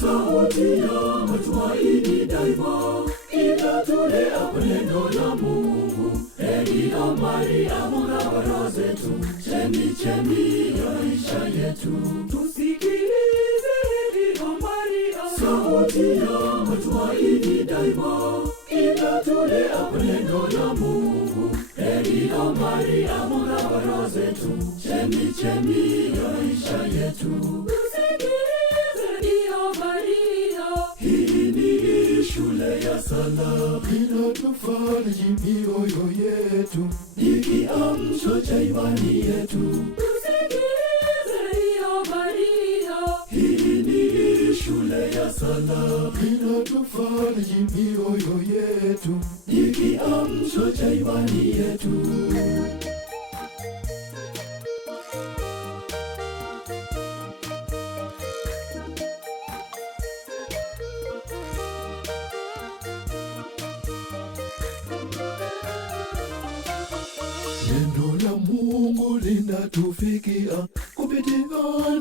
Sauti ya matumaini daima inatulea kwa neno la Mungu. Heri Maria, mwana zetu, chemichemi ya maisha yetu. Tusikilize heri Maria, sauti ya matumaini daima inatulea kwa neno la Mungu. Heri Maria, mwana zetu, chemichemi ya maisha yetu. Hii ni shule ya sala, inatufariji mioyo yetu, ni kiamsho cha imani yetu. Tusikilize hiyo Maria. Hii ni shule ya sala, inatufariji mioyo yetu, ni kiamsho cha imani yetu. Neno la Mungu linatufikia kupitia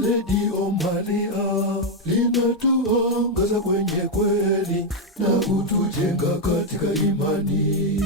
redio Maria, linatuongoza kwenye kweli na kutujenga katika imani.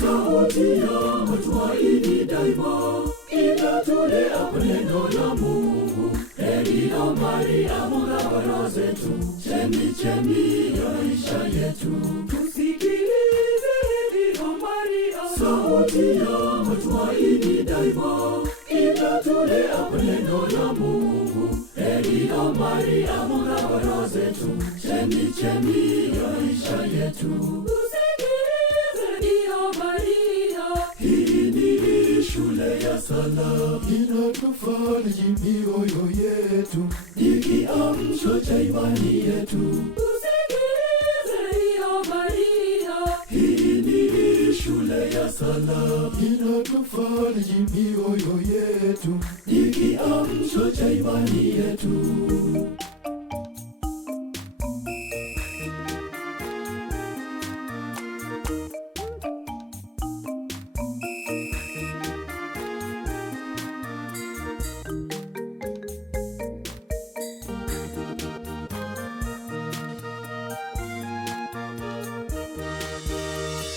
Sauti ya matumaini daima inatulea kwa neno la Mungu. Heri Maria, mwana zetu, chemichemi ya maisha yetu. Tusikilize heri Maria, sauti ya matumaini daima inatulea kwa neno la Mungu. Heri Maria, mwana zetu, chemichemi ya maisha yetu. Hii ni shule ya sala, inatufariji mioyo yetu, ni kiamsho cha imani yetu. Tusikilize hiyo Maria. Hii ni shule ya sala, inatufariji mioyo yetu, ni kiamsho cha imani yetu.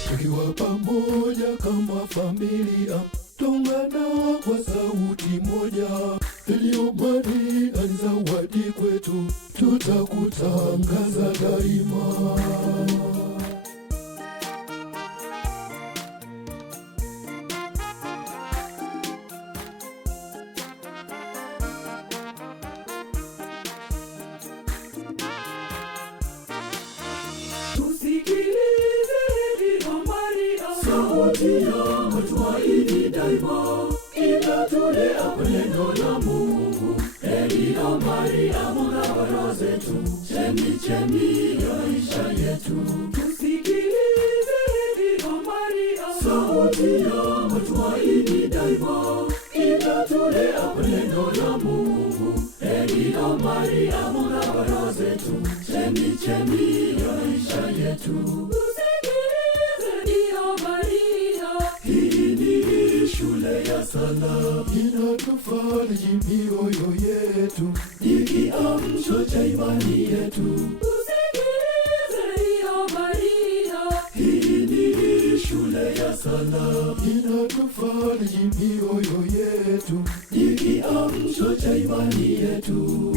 Tukiwa pamoja kama familia, tungana kwa sauti moja. Heri Maria ni zawadi kwetu, tutakutangaza daima. Sauti ya matumaini daima inatulea kwa neno la Mungu. Heri Maria, mwana zetu, chemichemi ya maisha yetu. Tusikilize heri Maria, sauti ya matumaini daima inatulea kwa neno la Mungu. Heri Maria, mwana zetu, chemichemi ya maisha yetu. Hii ni shule ya sala, inatufariji mioyo yetu, ni kiamsho cha imani yetu. Tusikilize hiyo Maria. Hii ni shule ya sala, inatufariji mioyo yetu, ni kiamsho cha imani yetu.